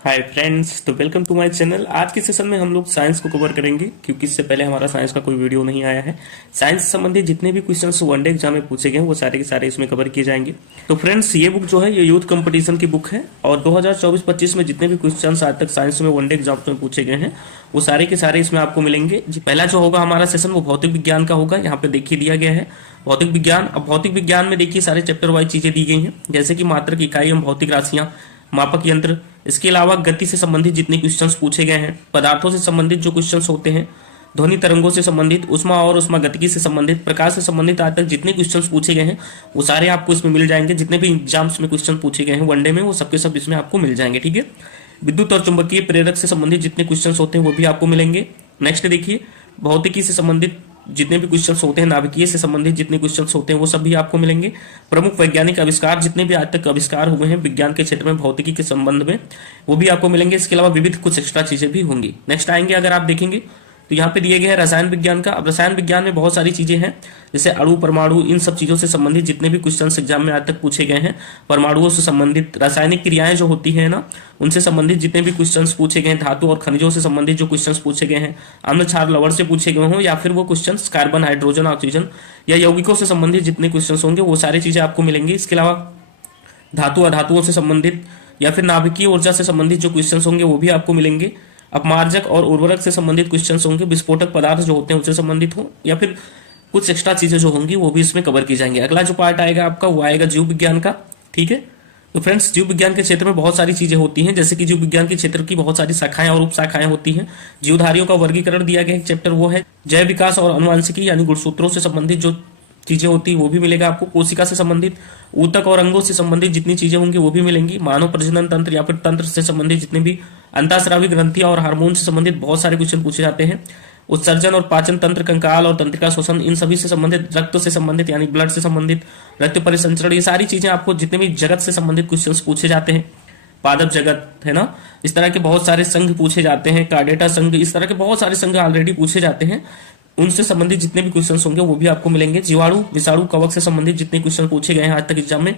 Hi friends, तो welcome to my channel. आज के सेशन में हम लोग साइंस को कवर करेंगे क्योंकि इससे पहले हमारा साइंस का कोई वीडियो नहीं आया है। साइंस से संबंधित जितने भी क्वेश्चंस वनडे एग्जाम में पूछे गए हैं वो सारे के सारे इसमें कवर किए जाएंगे। तो फ्रेंड्स, ये बुक जो है ये यूथ कंपटीशन की बुक है और 2024-25 में जितने भी क्वेश्चन आज तक साइंस में वनडे एग्जाम में पूछे गए हैं वो सारे के सारे इसमें आपको मिलेंगे। पहला जो होगा हमारा सेशन वो भौतिक विज्ञान का होगा। यहाँ पे देखिए दिया गया है भौतिक विज्ञान। अब भौतिक विज्ञान में देखिए सारे चैप्टर वाइज चीजें दी गई हैं, जैसे कि मात्रक, इकाई एवं भौतिक राशियां, मापक यंत्र। इसके अलावा गति से संबंधित जितने क्वेश्चंस पूछे गए हैं, पदार्थों से संबंधित जो क्वेश्चंस होते हैं, ध्वनि तरंगों से संबंधित, उष्मा और उष्मागतिकी से संबंधित, प्रकाश से संबंधित आज तक जितने क्वेश्चंस पूछे गए हैं वो सारे आपको इसमें मिल जाएंगे। जितने भी एग्जाम्स में क्वेश्चन पूछे गए हैं वनडे में वो सबके सब इसमें आपको मिल जाएंगे। ठीक है। विद्युत और चुंबकीय प्रेरक से संबंधित जितने क्वेश्चन होते हैं वो भी आपको मिलेंगे। नेक्स्ट देखिए भौतिकी से संबंधित जितने भी क्वेश्चंस होते हैं, नाभिकीय से संबंधित जितने क्वेश्चंस होते हैं वो सब भी आपको मिलेंगे। प्रमुख वैज्ञानिक आविष्कार जितने भी आज तक आविष्कार हुए हैं विज्ञान के क्षेत्र में भौतिकी के संबंध में वो भी आपको मिलेंगे। इसके अलावा विविध कुछ एक्स्ट्रा चीजें भी होंगी। नेक्स्ट आएंगे अगर आप देखेंगे तो यहाँ पे दिए गए हैं रसायन विज्ञान का। अब रसायन विज्ञान में बहुत सारी चीजें हैं, जैसे अणु, परमाणु, इन सब चीजों से संबंधित जितने भी क्वेश्चंस एग्जाम में आज तक पूछे गए हैं, परमाणुओं से संबंधित रासायनिक क्रियाएं जो होती है ना उनसे संबंधित जितने भी क्वेश्चंस पूछे गए हैं, धातु और खनिजों से संबंधित जो क्वेश्चंस पूछे गए हैं, अम्ल क्षार लवण से पूछे गए हों या फिर वो क्वेश्चंस कार्बन, हाइड्रोजन, ऑक्सीजन या यौगिकों से संबंधित जितने क्वेश्चंस होंगे वो सारी चीजें आपको मिलेंगी। इसके अलावा धातु अधातुओं से संबंधित या फिर नाभिकीय ऊर्जा से संबंधित जो क्वेश्चंस होंगे वो भी आपको मिलेंगे। अपमार्जक और उर्वरक से संबंधित क्वेश्चंस होंगे, विस्फोटक पदार्थ जो होते हैं उससे संबंधित हो या फिर कुछ एक्स्ट्रा चीजें जो होंगी वो भी इसमें कवर की जाएंगी। अगला जो पार्ट आएगा आपका वो आएगा जीव विज्ञान का। ठीक है। तो फ्रेंड्स, जीव विज्ञान के क्षेत्र में बहुत सारी चीजें होती हैं, जैसे कि जीव विज्ञान के क्षेत्र की बहुत सारी शाखाएं और उप शाखाएं होती हैं। जीवधारियों का वर्गीकरण दिया गया एक चैप्टर वो है। जैव विकास और अनुवांशिकी यानी गुणसूत्रों से संबंधित जो चीजें होती है वो भी मिलेगा आपको। कोशिका से संबंधित, ऊतक और अंगों से संबंधित जितनी चीजें होंगी वो भी मिलेंगी। मानव प्रजनन तंत्र या फिर तंत्र से संबंधित जितने भी अंतःस्रावी ग्रंथियां और हार्मोन से संबंधित बहुत सारे क्वेश्चन पूछे जाते हैं। उत्सर्जन और पाचन तंत्र, कंकाल और तंत्रिका शोषण, इन सभी से संबंधित, रक्त से संबंधित यानी ब्लड से संबंधित, रक्त परिसंचरण, ये सारी चीजें आपको जितने भी जगत से संबंधित क्वेश्चन पूछे जाते हैं, पादप जगत है ना, इस तरह के बहुत सारे संघ पूछे जाते हैं, कार्डेटा संघ, इस तरह के बहुत सारे संघ ऑलरेडी पूछे जाते हैं। उनसे संबंधित जितने भी क्वेश्चंस होंगे वो भी आपको मिलेंगे। जीवाणु, विषाणु, कवक से संबंधित जितने क्वेश्चन पूछे गए हैं आज तक एग्जाम में।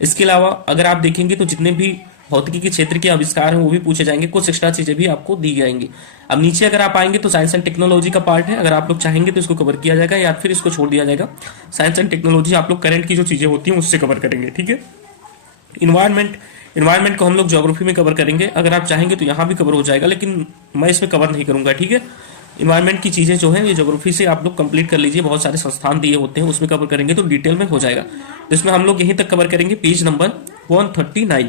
इसके अलावा अगर आप देखेंगे तो जितने भी भौतिकी के क्षेत्र के आविष्कार हैं वो भी पूछे जाएंगे, कुछ एक्स्ट्रा चीजें भी आपको दी जाएंगी। अब नीचे अगर आप आएंगे तो साइंस एंड टेक्नोलॉजी का पार्ट है, अगर आप लोग चाहेंगे तो इसको कवर किया जाएगा या फिर इसको छोड़ दिया जाएगा। साइंस एंड टेक्नोलॉजी आप लोग करंट की जो चीजें होती हैं उससे कवर करेंगे। ठीक है। इन्वायरमेंट को हम लोग ज्योग्राफी में कवर करेंगे, अगर आप चाहेंगे तो यहाँ भी कवर हो जाएगा, लेकिन मैं इसमें कवर नहीं करूंगा। ठीक है। इन्वायरमेंट की चीजें जो है ये ज्योग्राफी से आप लोग कंप्लीट कर लीजिए, बहुत सारे संस्थान दिए होते हैं उसमें कवर करेंगे तो डिटेल में हो जाएगा। तो इसमें हम लोग यहीं तक कवर करेंगे, पेज नंबर 139।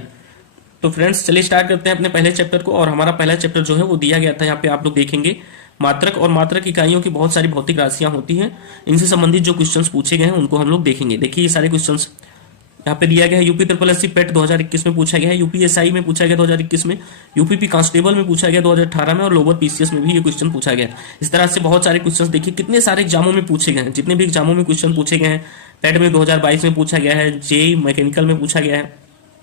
तो फ्रेंड्स चलिए स्टार्ट करते हैं अपने पहले चैप्टर को। और हमारा पहला चैप्टर जो है वो दिया गया था, यहाँ पे आप लोग देखेंगे मात्रक और मात्रक इकाइयों की बहुत सारी भौतिक राशियां होती हैं, इनसे संबंधित जो क्वेश्चंस पूछे गए हैं उनको हम लोग देखेंगे। देखिए ये सारे क्वेश्चंस यहाँ पे दिया गया है। यूपी ट्रिपल एससी पेट 2021 में पूछा गया है, यूपीएसआई में पूछा गया 2021 में, यूपीपी कांस्टेबल में पूछा गया 2018 में और लोअर पीसीएस में भी ये क्वेश्चन पूछा गया। इस तरह से बहुत सारे क्वेश्चंस देखिए कितने सारे एग्जामों में पूछे गए हैं, जितने भी एग्जामों में क्वेश्चन पूछे गए हैं। पेट में 2022 में पूछा गया है, जेई मैकेनिकल में पूछा गया है,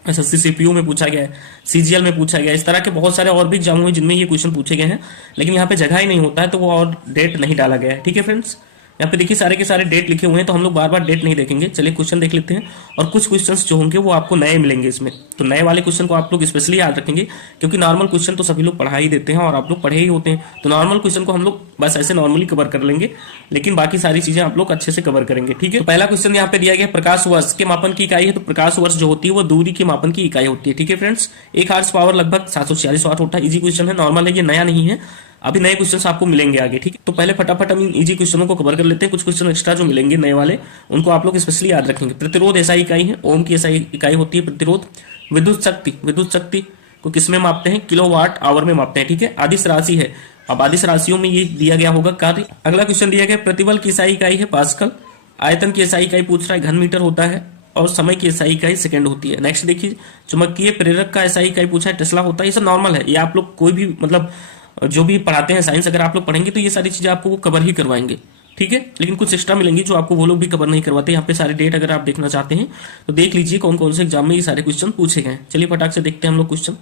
एसएससी सीपीयू में पूछा गया है, सीजीएल में पूछा गया है। इस तरह के बहुत सारे और भी एग्जाम हुए जिनमें ये क्वेश्चन पूछे गए हैं, लेकिन यहाँ पे जगह ही नहीं होता है तो वो और डेट नहीं डाला गया है। ठीक है फ्रेंड्स, यहाँ पे देखिए सारे के सारे डेट लिखे हुए हैं तो हम लोग बार बार डेट नहीं देखेंगे। चलिए क्वेश्चन देख लेते हैं और कुछ क्वेश्चंस जो होंगे वो आपको नए मिलेंगे इसमें। तो नए वाले क्वेश्चन को आप लोग स्पेशली याद रखेंगे क्योंकि नॉर्मल क्वेश्चन तो सभी लोग पढ़ा ही देते हैं और आप लोग पढ़े ही होते हैं, तो नॉर्मल क्वेश्चन को हम लोग बस ऐसे नॉर्मली कवर कर लेंगे, लेकिन बाकी सारी चीजें आप लोग अच्छे से कवर करेंगे। ठीक है। तो पहला क्वेश्चन यहाँ पे दिया गया प्रकाश वर्ष के मापन की इकाई है, तो प्रकाश वर्ष जो होती है वो दूरी के मापन की इकाई होती है। ठीक है फ्रेंड्स, 1 हॉर्स पावर लगभग 746 वाट होता है। इजी क्वेश्चन है, नॉर्मल है, ये नया नहीं है, अभी नए क्वेश्चंस आपको मिलेंगे आगे। ठीक है। तो पहले फटाफट हम इन इजी क्वेश्चनों को कवर कर लेते हैं। कुछ क्वेश्चन एक्स्ट्रा जो मिलेंगे नए वाले उनको आप लोग स्पेशली याद रखेंगे। प्रतिरोध ऐसा इकाई है, ओम की ऐसा इकाई होती है प्रतिरोध। विद्युत शक्ति को किसमें मापते हैं, किलोवाट आवर में मापते हैं। ठीक है। आदिश राशि है, अब आदिश राशियों में ये दिया गया होगा कार्य। अगला क्वेश्चन दिया गया प्रतिबल की एसआई इकाई है पास्कल, आयतन की एसआई इकाई पूछ रहा है घन मीटर होता है और समय की एसआई इकाई सेकंड होती है। नेक्स्ट देखिए चुंबकीय प्रेरक का एसआई इकाई पूछा है टेस्ला होता है। ये सब नॉर्मल है, ये आप लोग कोई भी मतलब जो भी पढ़ाते हैं साइंस अगर आप लोग पढ़ेंगे तो ये सारी चीजें आपको वो कवर ही करवाएंगे। ठीक है। लेकिन कुछ एक्स्ट्रा मिलेंगी जो आपको वो लोग भी कवर नहीं करवाते। यहाँ पे सारे डेट अगर आप देखना चाहते हैं तो देख लीजिए कौन कौन से एग्जाम में ये सारे क्वेश्चन पूछे गए हैं। चलिए फटाक से देखते हैं हम लोग क्वेश्चन।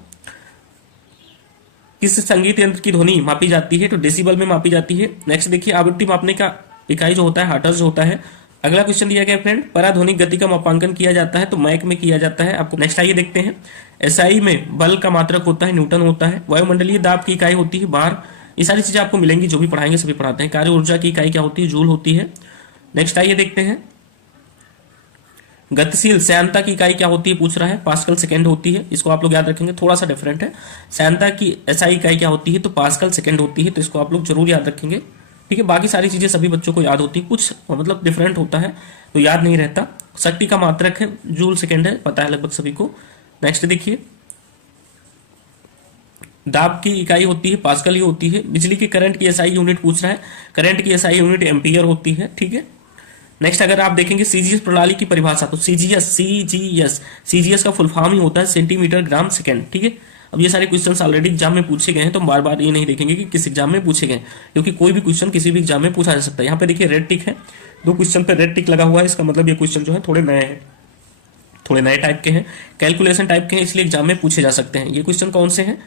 किस संगीत यंत्र की ध्वनि मापी जाती है, तो डेसिबल में मापी जाती है। नेक्स्ट देखिए आवृत्ति मापने का इकाई जो होता है हर्ट्ज होता है। अगला क्वेश्चन दिया गया फ्रेंड, पराध्वनिक गति का मापांकन किया जाता है तो मैक में किया जाता है आपको। नेक्स्ट आइए देखते हैं, एसआई में बल का मात्रक होता है न्यूटन होता है। वायुमंडलीय दाब की इकाई होती है बार। ये सारी चीजें आपको मिलेंगी, जो भी पढ़ाएंगे सभी पढ़ाते हैं। कार्य ऊर्जा की इकाई क्या होती है, जूल होती है। नेक्स्ट आइए देखते हैं, गतिशील श्यानता की इकाई क्या होती है पूछ रहा है, पास्कल सेकंड होती है। इसको आप लोग याद रखेंगे, थोड़ा सा डिफरेंट है। श्यानता की एसआई इकाई क्या होती है तो पास्कल सेकंड होती है, तो इसको आप लोग जरूर याद रखेंगे। ठीक है, बाकी सारी चीजें सभी बच्चों को याद होती है, कुछ मतलब डिफरेंट होता है तो याद नहीं रहता। शक्ति का मात्रक है जूल सेकंड है, पता है लगभग सभी को। नेक्स्ट देखिए, दाब की इकाई होती है पास्कल ही होती है। बिजली की करंट की एसआई यूनिट पूछ रहा है, करंट की एसआई यूनिट एम्पियर होती है। ठीक है, नेक्स्ट अगर आप देखेंगे सीजीएस प्रणाली की परिभाषा, तो सीजीएस का फुल फॉर्म ही होता है सेंटीमीटर ग्राम सेकंड। ठीक है, अब ये सारे क्वेश्चंस ऑलरेडी एग्जाम में पूछे गए हैं, तो बार बार ये नहीं देखेंगे कि किस एग्जाम में पूछे गए, क्योंकि कोई भी क्वेश्चन किसी भी एग्जाम में पूछा जा सकता है। यहाँ पे देखिए रेड टिक है, 2 क्वेश्चन पे रेड टिक लगा हुआ है, इसका मतलब ये क्वेश्चन जो है थोड़े नए हैं, थोड़े नए टाइप के हैं, कैलकुलेशन टाइप के हैं, इसलिए एग्जाम में पूछे जा सकते हैं। ये क्वेश्चन कौन से हैं,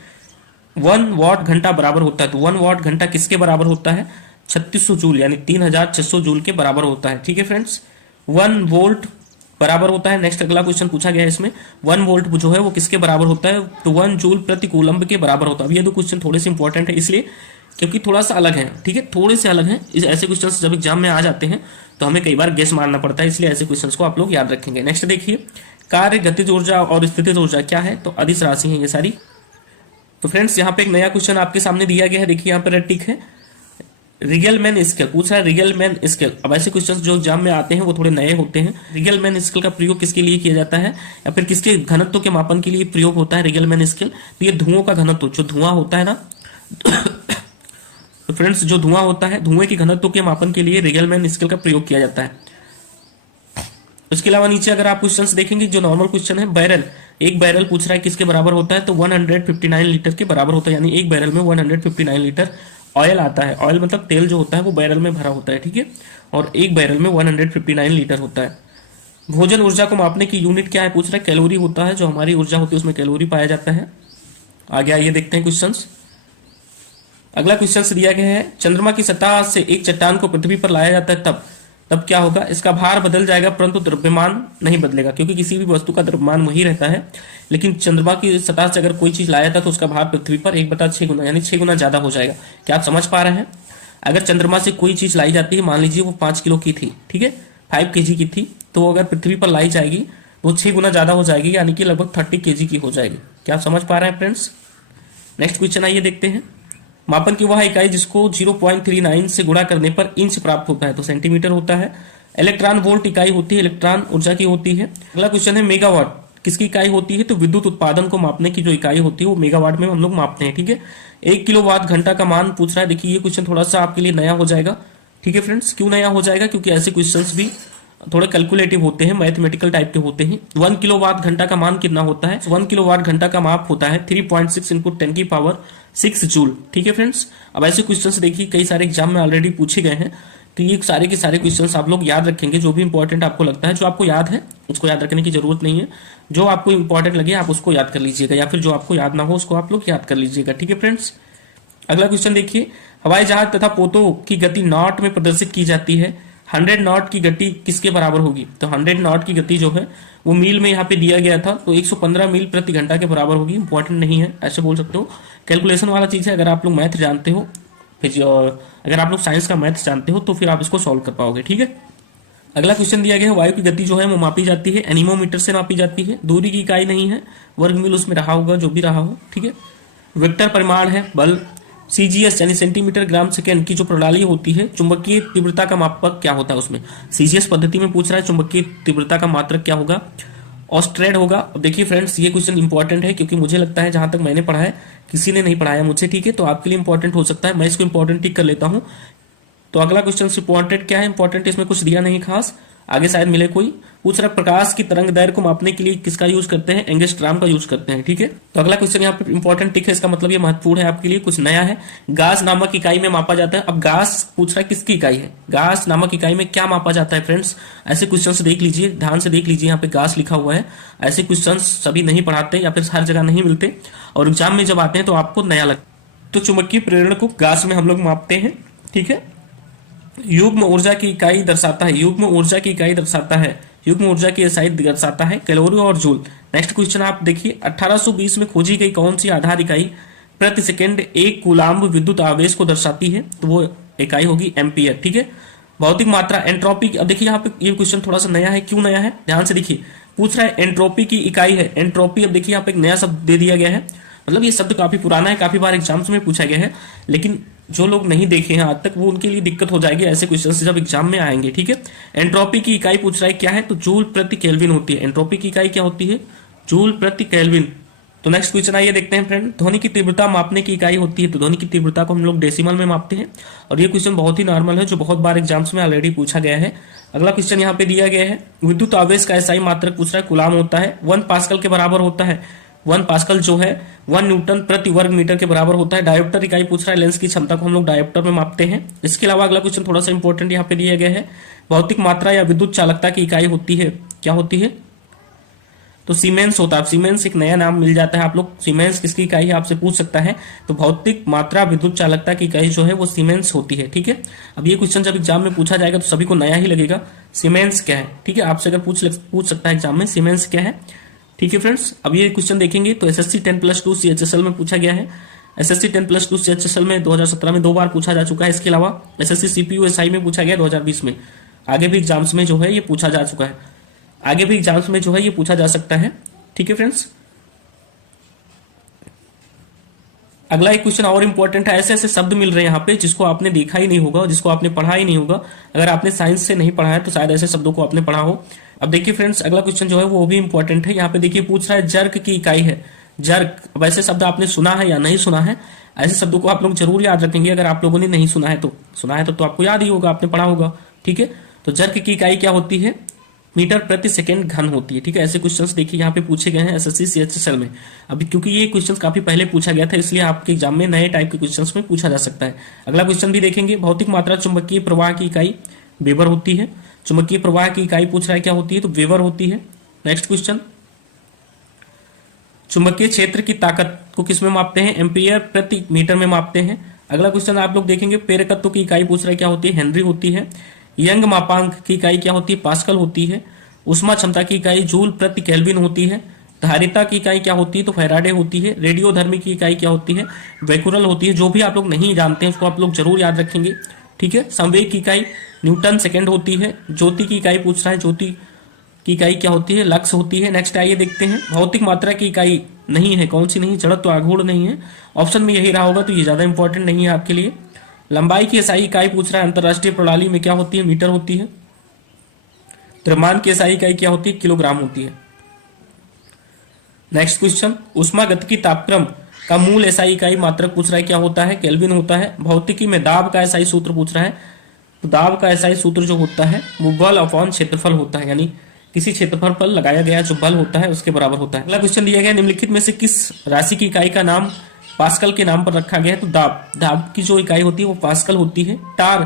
1 वाट घंटा बराबर होता है, तो 1 वाट घंटा किसके बराबर होता है, 3600 जूल यानी 3600 जूल के बराबर होता है। ठीक है फ्रेंड्स, 1 वोल्ट बराबर होता है। नेक्स्ट अगला क्वेश्चन पूछा गया है इसमें, 1 वोल्ट जो है वो किसके बराबर होता है, तो 1 जूल प्रति कूलम्ब के बराबर होता है। अब ये 2 क्वेश्चन थोड़े से इंपॉर्टेंट है इसलिए क्योंकि थोड़ा सा अलग है। ठीक है, थोड़े से अलग है। ऐसे क्वेश्चन जब एग्जाम में आ जाते हैं तो हमें कई बार गेस मारना पड़ता है, इसलिए ऐसे क्वेश्चन को आप लोग याद रखेंगे। नेक्स्ट देखिए, कार्य, गतिज ऊर्जा और स्थितिज ऊर्जा क्या है, तो अदिश राशि है ये सारी। तो फ्रेंड्स यहाँ पे एक नया क्वेश्चन आपके सामने दिया गया है, देखिए यहाँ पे रेड टिक है, रिगेलमैन स्केल पूछ रहा है, रिगेलमैन स्केल। अब ऐसे क्वेश्चंस जो एग्जाम में आते हैं वो थोड़े नए होते हैं। रिगेलमैन स्केल का प्रयोग किसके लिए किया जाता है, या फिर किसके घनत्व के मापन के लिए प्रयोग होता है रिगेलमैन स्केल, तो ये धुओं का घनत्व, जो धुआं होता है ना तो फ्रेंड्स जो धुआं होता है, धुएं के घनत्व के मापन के लिए रिगेलमैन स्केल का प्रयोग किया जाता है। उसके अलावा नीचे अगर आप क्वेश्चंस देखेंगे, जो नॉर्मल क्वेश्चन है, बैरल, एक बैरल पूछ रहा है किसके बराबर होता है, तो 159 लीटर के बराबर होता है, यानी एक बैरल में 159 लीटर ऑयल आता है। ऑयल मतलब तेल जो होता है वो बैरल में भरा होता है। ठीक है, और एक बैरल में 159 लीटर होता है। भोजन ऊर्जा को मापने की यूनिट क्या है पूछ रहा है, कैलोरी होता है, जो हमारी ऊर्जा होती है उसमें कैलोरी पाया जाता है। आगे आइए देखते हैं क्वेश्चंस। अगला क्वेश्चन दिया गया है, चंद्रमा की सतह से एक चट्टान को पृथ्वी पर लाया जाता है तब क्या होगा, इसका भार बदल जाएगा परंतु द्रव्यमान नहीं बदलेगा, क्योंकि किसी भी वस्तु का द्रव्यमान वही रहता है। लेकिन चंद्रमा की सतह से अगर कोई चीज लाया था तो उसका भार पृथ्वी पर 1/6 गुना यानी 6 गुना ज्यादा हो जाएगा। क्या आप समझ पा रहे हैं, अगर चंद्रमा से कोई चीज लाई जाती है, मान लीजिए वो 5 किलो की थी, ठीक है, 5 kg की थी, तो अगर पृथ्वी पर लाई जाएगी वो 6 गुना ज्यादा हो जाएगी, यानी कि लगभग 30 kg की हो जाएगी। क्या आप समझ पा रहे हैं फ्रेंड्स। नेक्स्ट क्वेश्चन आइए देखते हैं, मापन की वह इकाई जिसको 0.39 से गुणा करने पर इंच प्राप्त होता है, तो सेंटीमीटर होता है। इलेक्ट्रॉन वोल्ट इकाई होती है, इलेक्ट्रॉन ऊर्जा की होती है। अगला क्वेश्चन है, मेगावाट किसकी इकाई होती है, तो विद्युत उत्पादन को मापने की जो इकाई होती है वो मेगावाट में हम लोग मापते हैं। ठीक है, 1 किलोवाट घंटा का मान पूछ रहा है। देखिए ये क्वेश्चन थोड़ा सा आपके लिए नया हो जाएगा। ठीक है फ्रेंड्स, क्यों नया हो जाएगा, क्योंकि ऐसे क्वेश्चंस भी थोड़े कैलकुलेटिव होते हैं, मैथमेटिकल टाइप के होते हैं। 1 किलोवाट घंटा का मान कितना होता है, 1 किलोवाट घंटा का माप होता है 3.6 × 10⁻6 जूल। ठीक है फ्रेंड्स, अब ऐसे क्वेश्चंस देखिए कई सारे एग्जाम में ऑलरेडी पूछे गए हैं, तो ये सारे के सारे क्वेश्चंस आप लोग याद रखेंगे। जो भी इंपॉर्टेंट आपको लगता है, जो आपको याद है उसको याद रखने की जरूरत नहीं है, जो आपको इंपॉर्टेंट लगे आप उसको याद कर लीजिएगा, या फिर जो आपको याद ना हो उसको आप लोग याद कर लीजिएगा। ठीक है फ्रेंड्स, अगला क्वेश्चन देखिए, हवाई जहाज तथा पोतों की गति नॉट में प्रदर्शित की जाती है, 100 नॉट की गति किसके बराबर होगी, तो 100 नॉट की गति जो है वो मील में यहाँ पे दिया गया था, तो 115 मील प्रति घंटा के बराबर होगी। इंपॉर्टेंट नहीं है, ऐसे बोल सकते हो, कैलकुलेशन वाला चीज है। अगर आप लोग मैथ जानते हो, फिर अगर आप लोग साइंस का मैथ जानते हो तो फिर आप इसको सॉल्व कर पाओगे। ठीक है, अगला क्वेश्चन दिया गया है, वायु की गति जो है वो मापी जाती है, एनीमोमीटर से मापी जाती है। दूरी की इकाई नहीं है, वर्ग मील उसमें रहा होगा, जो भी रहा हो। ठीक है, वेक्टर परिमाण है बल। सीजीएस यानी सेंटीमीटर ग्राम सेकेंड की जो प्रणाली होती है, चुंबकीय तीव्रता का मापक क्या होता है उसमें, सीजीएस पद्धति में पूछ रहा है, चुंबकीय तीव्रता का मात्रक क्या होगा, ऑस्ट्रेड होगा। अब देखिए फ्रेंड्स, ये क्वेश्चन इंपॉर्टेंट है, क्योंकि मुझे लगता है जहां तक मैंने पढ़ा है किसी ने नहीं पढ़ाया मुझे। ठीक है, तो आपके लिए इंपॉर्टेंट हो सकता है, मैं इसको इंपॉर्टेंट टिक कर लेता हूं। तो अगला क्वेश्चन इंपॉर्टेंट क्या है, इंपॉर्टेंट इसमें कुछ दिया नहीं खास, आगे शायद मिले कोई। पूछ रहा प्रकाश की तरंग दैर्घ्य को मापने के लिए किसका यूज करते हैं, एंगस्ट्रॉम का यूज करते हैं। ठीक है, तो अगला क्वेश्चन यहाँ पे इंपॉर्टेंट टिक है, इसका मतलब ये महत्वपूर्ण है आपके लिए, कुछ नया है। गास नामक इकाई में मापा जाता है। अब गास पूछ रहा है किसकी इकाई है, गास नामक इकाई में क्या मापा जाता है फ्रेंड्स, ऐसे क्वेश्चन देख लीजिए, ध्यान से देख लीजिए, यहाँ पे गास लिखा हुआ है। ऐसे क्वेश्चन सभी नहीं पढ़ाते या फिर हर जगह नहीं मिलते, और एग्जाम में जब आते हैं तो आपको नया लगता है। तो चुंबकीय प्रेरण को गास में हम लोग मापते हैं। ठीक है, युग्म ऊर्जा की इकाई दर्शाता है, युग्म ऊर्जा की इकाई दर्शाता है, युग्म ऊर्जा की एसआई दर्शाता है कैलोरी और जूल। नेक्स्ट क्वेश्चन आप देखिए, 1820 में खोजी गई कौन सी आधार इकाई प्रति सेकंड एक कूलाम्ब विद्युत आवेश को दर्शाती है? तो वो इकाई होगी एम्पियर। ठीक है। भौतिक मात्रा एंट्रोपी, अब देखिए यहाँ पे ये क्वेश्चन थोड़ा सा नया है। क्यों नया है? ध्यान से देखिए, पूछ रहा है एंट्रोपी की इकाई है। एंट्रोपी, अब देखिए यहाँ पे एक नया शब्द दे दिया गया है, मतलब ये शब्द काफी पुराना है, काफी बार एग्जाम्स में पूछा गया है, लेकिन जो लोग नहीं देखे हैं आज तक वो उनके लिए दिक्कत हो जाएगी ऐसे क्वेश्चन जब एग्जाम में आएंगे। ठीक है। एंट्रोपी की इकाई पूछ रहा है क्या है? तो जूल प्रति केल्विन होती है। एंट्रोपी की इकाई क्या होती है? जूल प्रति केल्विन। तो नेक्स्ट क्वेश्चन आइए देखते हैं फ्रेंड, ध्वनि की तीव्रता मापने की इकाई होती है। तो ध्वनि की तीव्रता को हम लोग डेसिमल में मापते हैं, और ये क्वेश्चन बहुत ही नॉर्मल है जो बहुत बार एग्जाम्स में ऑलरेडी पूछा गया है। अगला क्वेश्चन यहाँ पे दिया गया है, विद्युत आवेश का एसआई मात्रक पूछ रहा है, कूलाम होता है, 1 पास्कल के बराबर होता है। 1 पास्कल जो है 1 न्यूटन प्रति वर्ग मीटर के बराबर होता है। डायोप्टर इकाई पूछ रहा है, लेंस की क्षमता को हम लोग डायोप्टर में मापते हैं। इसके अलावा अगला क्वेश्चन थोड़ा सा इंपॉर्टेंट यहाँ पे दिया गया है, भौतिक मात्रा या विद्युत चालकता की इकाई होती है, क्या होती है? तो सीमेंस होता है। सीमेंस एक नया नाम मिल जाता है, आप लोग सीमेंस किसकी इकाई है आपसे पूछ सकता है, तो भौतिक मात्रा विद्युत चालकता की इकाई जो है वो सीमेंस होती है। ठीक है। अब ये क्वेश्चन जब एग्जाम में पूछा जाएगा तो सभी को नया ही लगेगा, सीमेंस क्या है। ठीक है, आपसे अगर पूछ सकता है एग्जाम में सीमेंस क्या है। ठीक है फ्रेंड्स, अब ये क्वेश्चन देखेंगे तो एसएससी 10+2 CHSL में पूछा गया है। एसएससी 10+2 CHSL में 2017 में 2 बार पूछा जा चुका है। इसके अलावा एसएससी सीपीयू एसआई में पूछा गया 2020 में। आगे भी एग्जाम्स में जो है ये पूछा जा चुका है, आगे भी एग्जाम्स में जो है ये पूछा जा सकता है। ठीक है फ्रेंड्स, अगला एक क्वेश्चन और इंपॉर्टेंट है। ऐसे ऐसे शब्द मिल रहे हैं यहाँ पे जिसको आपने देखा ही नहीं होगा, जिसको आपने पढ़ा ही नहीं होगा। अगर आपने साइंस से नहीं पढ़ा है तो शायद ऐसे शब्दों को आपने पढ़ा हो। अब देखिए फ्रेंड्स, अगला क्वेश्चन जो है वो भी इंपॉर्टेंट है। यहाँ पे देखिए पूछ रहा है जर्क की इकाई है, जर्क। अब ऐसे शब्द आपने सुना है या नहीं सुना है? ऐसे शब्दों को आप लोग जरूर याद रखेंगे। अगर आप लोगों ने नहीं सुना है तो आपको याद ही होगा, आपने पढ़ा होगा। ठीक है, तो जर्क की इकाई क्या होती है? मीटर प्रति सेकंड घन होती है। ठीक है, ऐसे क्वेश्चंस देखिए यहाँ पे पूछे गए हैं एसएससी CHSL में। अभी क्योंकि ये क्वेश्चंस काफी पहले पूछा गया था, इसलिए आपके एग्जाम में नए टाइप के क्वेश्चंस में पूछा जा सकता है। अगला क्वेश्चन भी देखेंगे, भौतिक मात्रा चुंबकीय प्रवाह की इकाई वेबर होती है। चुंबकीय प्रवाह की इकाई पूछ रहा है क्या होती है? तो वेबर होती है। नेक्स्ट क्वेश्चन, चुंबकीय क्षेत्र की ताकत को किस में मापते हैं? एम्पियर प्रति मीटर में मापते हैं। अगला क्वेश्चन आप लोग देखेंगे, प्रेरकत्व की इकाई पूछ रहा है क्या होती है? हेनरी होती है। यंग मापांक की इकाई क्या होती है? पास्कल होती है। उष्मा क्षमता की इकाई जूल प्रति केल्विन होती है। धारिता की इकाई क्या होती है? तो फैराडे होती है। रेडियोधर्मी की इकाई क्या होती है? वेकुरल होती है। जो भी आप लोग नहीं जानते हैं उसको आप लोग जरूर याद रखेंगे। ठीक है, संवेग की इकाई न्यूटन सेकेंड होती है। ज्योति की इकाई पूछ रहा है, ज्योति की इकाई क्या होती है? लक्स होती है। नेक्स्ट आइए देखते हैं, भौतिक मात्रा की इकाई नहीं है, कौन सी नहीं? जड़त्व आघूर्ण नहीं है। ऑप्शन में यही रहा होगा, तो ये ज्यादा इंपॉर्टेंट नहीं है आपके लिए। लंबाई की एसआई इकाई पूछ रहा है, अंतरराष्ट्रीय प्रणाली में क्या होती है? मीटर होती है। द्रव्यमान की एसआई इकाई क्या होती है? किलोग्राम होती है। नेक्स्ट क्वेश्चन, उष्मागतिकी तापक्रम का मूल एसआई इकाई मात्रक पूछ रहा है क्या होता है? केल्विन होता है। भौतिकी में दाब का एसआई सूत्र पूछ रहा है, तो दाब का एसआई सूत्र जो होता है वो बल अपॉन क्षेत्रफल होता है, यानी किसी क्षेत्रफल पर लगाया गया जो बल होता है उसके बराबर होता है। अगला क्वेश्चन दिया गया, निम्नलिखित में से किस राशि की इकाई का नाम पास्कल के नाम पर रखा गया है? तो दाब, दाब की जो इकाई होती है वो पास्कल होती है। टार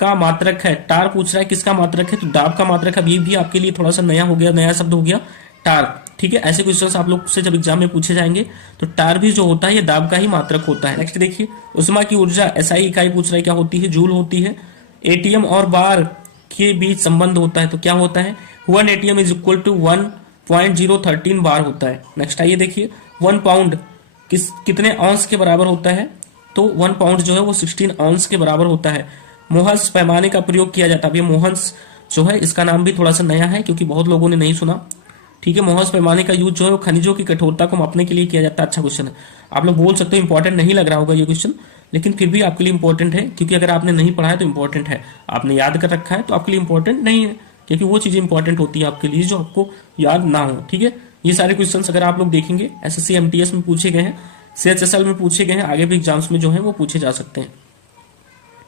का मात्रक है, टार पूछ रहा है किसका मात्रक है? तो दाब का मात्रक। अब ये भी आपके लिए थोड़ा सा नया हो गया, नया शब्द हो गया टार। ठीक है, ऐसे क्वेश्चंस आप लोग से जब एग्जाम में पूछे जाएंगे तो टार भी जो होता है ये दाब का ही मात्रक होता है। नेक्स्ट देखिए, उष्मा की ऊर्जा एसआई इकाई पूछ रहा है क्या होती है? जूल होती है। एटीएम और बार के बीच संबंध होता है, तो क्या होता है? 1 एटीएम इज इक्वल टू 1.013 बार होता है। नेक्स्ट आइए देखिए, 1 पाउंड कितने औंस के बराबर होता है? तो 1 पाउंड जो है वो 16 औंस के बराबर होता है। मोहर्स पैमाने का प्रयोग किया जाता है। ये मोहर्स जो है इसका नाम भी थोड़ा सा नया है क्योंकि बहुत लोगों ने नहीं सुना। ठीक है, मोहर्स पैमाने का यूज जो है वो खनिजों की कठोरता को मापने के लिए किया जाता है। अच्छा क्वेश्चन है, आप लोग बोल सकते हो इंपॉर्टेंट नहीं लग रहा होगा ये क्वेश्चन, लेकिन फिर भी आपके लिए इंपॉर्टेंट है क्योंकि अगर आपने नहीं पढ़ा है तो इंपॉर्टेंट है, आपने याद कर रखा है तो आपके लिए इंपॉर्टेंट नहीं है, क्योंकि वो चीजें इंपॉर्टेंट होती है आपके लिए जो आपको याद ना हो। ठीक है, ये सारे क्वेश्चंस अगर आप लोग देखेंगे एसएससी एमटीएस में पूछे गए हैं, CHSL में पूछे गए हैं, आगे भी एग्जाम्स में जो है वो पूछे जा सकते हैं।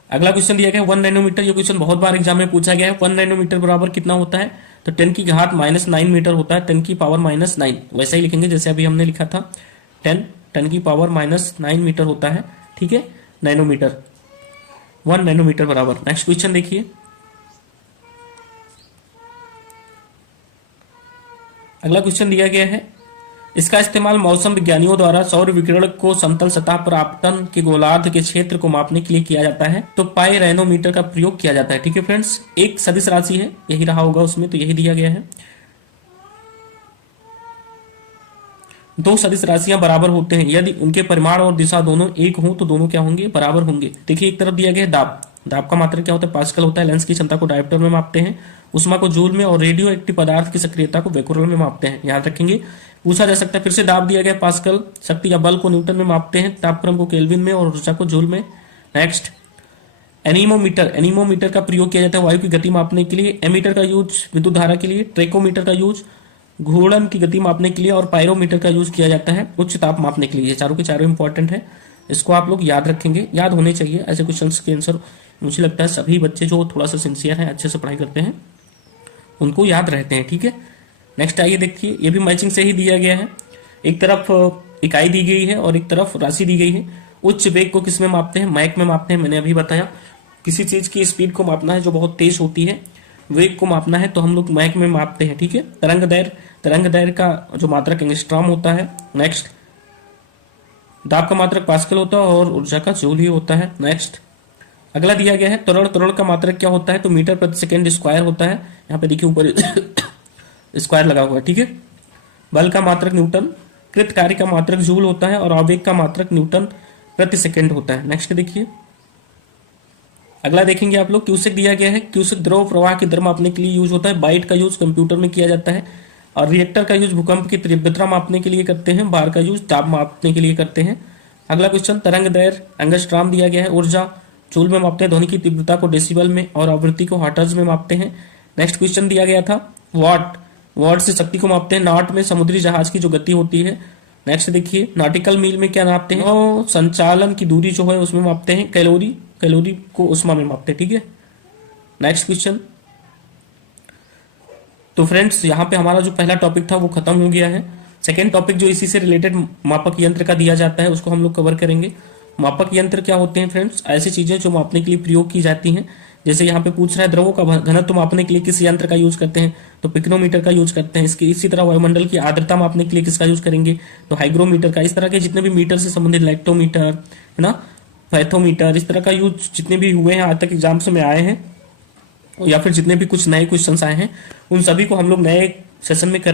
अगला क्वेश्चन दिया गया 1 नैनोमीटर। ये क्वेश्चन बहुत बार एग्जाम में पूछा गया है। 1 नैनोमीटर बराबर कितना होता है? तो 10 की घात -9 मीटर होता है। 10 की पावर -9 वैसा ही लिखेंगे जैसे अभी हमने लिखा था। 10 की पावर -9 मीटर होता है। ठीक है, नैनोमीटर, 1 नैनोमीटर बराबर। नेक्स्ट क्वेश्चन देखिए, अगला क्वेश्चन दिया गया है इसका इस्तेमाल मौसम विज्ञानियों द्वारा सौर विकिरण को समतल सतह पर आपतन के गोलार्ध के क्षेत्र को मापने के लिए किया जाता है। तो पाइरोनोमीटर का प्रयोग किया जाता है। ठीक है फ्रेंड्स, एक सदिश राशि है, यही रहा होगा उसमें, तो यही दिया गया है। दो सदिश राशियां बराबर होते हैं यदि उनके परिमाण और दिशा दोनों एक हों तो दोनों क्या होंगे, बराबर होंगे। देखिए एक तरफ दिया गया है दाब, दाब का मात्रक क्या होता है, पास्कल होता है। लेंस की क्षमता को डायोप्टर में मापते हैं, उष्मा को जूल में, और रेडियो एक्टिव पदार्थ की सक्रियता को बेकुरल में मापते हैं, याद रखेंगे। पूछा जा सकता है फिर से, दाब दिया गया पास्कल, शक्ति या बल को न्यूटन में मापते हैं, तापक्रम को केल्विन में और ऊर्जा को जूल में। नेक्स्ट, एनीमोमीटर, एनीमोमीटर का प्रयोग किया जाता है वायु की गति मापने के लिए। एमीटर का यूज विद्युत धारा के लिए, ट्रेकोमीटर का यूज घूर्णन की गति मापने के लिए, और पायरोमीटर का यूज किया जाता है उच्च ताप मापने के लिए। ये चारों के चारों इंपॉर्टेंट है, इसको आप लोग याद रखेंगे, याद होने चाहिए ऐसे क्वेश्चन के आंसर। मुझे लगता है सभी बच्चे जो थोड़ा सा सिंसियर हैं, अच्छे से पढ़ाई करते हैं, उनको याद रहते हैं। ठीक है, नेक्स्ट आइए देखिए, ये भी मैचिंग से ही दिया गया है। एक तरफ इकाई दी गई है और एक तरफ राशि दी गई है। उच्च वेग को किस में मापते हैं, मैक में मापते हैं, मैंने अभी बताया। किसी चीज की स्पीड को मापना है जो बहुत तेज होती है, वेग को मापना है तो हम लोग मैक में मापते हैं। ठीक है, तरंग दैर्घ्य, तरंग दैर्घ्य का जो मात्रक एंगस्ट्रॉम होता है। नेक्स्ट, दाब का मात्रक पास्कल होता है और ऊर्जा का जूल ही होता है। नेक्स्ट, अगला दिया गया है त्वरण, त्वरण का मात्रक क्या होता है, तो मीटर प्रति सेकेंड स्क्वायर होता है। यहाँ पे देखिए ऊपर स्क्वायर लगा हुआ है। ठीक है, बल का मात्रक न्यूटन, कृत कार्य का मात्रक जूल होता है, और आवेग का मात्रक न्यूटन प्रति सेकेंड होता है। नेक्स्ट देखिए, अगला देखेंगे आप लोग, क्यूसेक दिया गया है। क्यूसेक द्रव प्रवाह की दर मापने के लिए यूज होता है। बाइट का यूज कंप्यूटर में किया जाता है, और रिएक्टर का यूज भूकंप की तीव्रता मापने के लिए करते हैं। बार का यूज ताप मापने के लिए करते हैं। अगला क्वेश्चन, तरंग दैर्घ्य एंगस्ट्रॉम दिया गया है। ऊर्जा जूल में मापते हैं, ध्वनि की तीव्रता को डेसिबल में, और आवृत्ति को हर्ट्ज में मापते हैं। नेक्स्ट क्वेश्चन दिया गया था वॉट, वॉट से शक्ति को मापते हैं। नॉट में समुद्री जहाज की जो गति होती है। नेक्स्ट देखिए, नॉटिकल मील में क्या नापते हैं, और संचालन की दूरी जो है उसमें मापते हैं। कैलोरी, कैलोरी को उष्मा में मापते हैं। ठीक है, नेक्स्ट क्वेश्चन। तो फ्रेंड्स यहाँ पे हमारा जो पहला टॉपिक था वो खत्म हो गया है। सेकेंड टॉपिक जो इसी से रिलेटेड मापक यंत्र का दिया जाता है उसको हम लोग कवर करेंगे। मापक यंत्र क्या होते हैं फ्रेंड्स, ऐसी चीजें जो मापने के लिए प्रयोग की जाती हैं। जैसे यहाँ पे पूछ रहा है द्रवों का घनत्व मापने के लिए किस यंत्र का यूज करते हैं, तो पिक्नोमीटर का यूज करते हैं। इसके इसी तरह वायुमंडल की आर्द्रता मापने के लिए किसका यूज करेंगे, तो हाइग्रोमीटर का। इस तरह के जितने भी मीटर से संबंधित, लैक्टोमीटर है ना, पैथोमीटर, इस तरह का यूज जितने भी हुए हैं आज तक एग्जाम्स में आए हैं, या फिर जितने भी कुछ नए क्वेश्चंस आए हैं, उन सभी को हम लोग नए सेशन में करेंगे।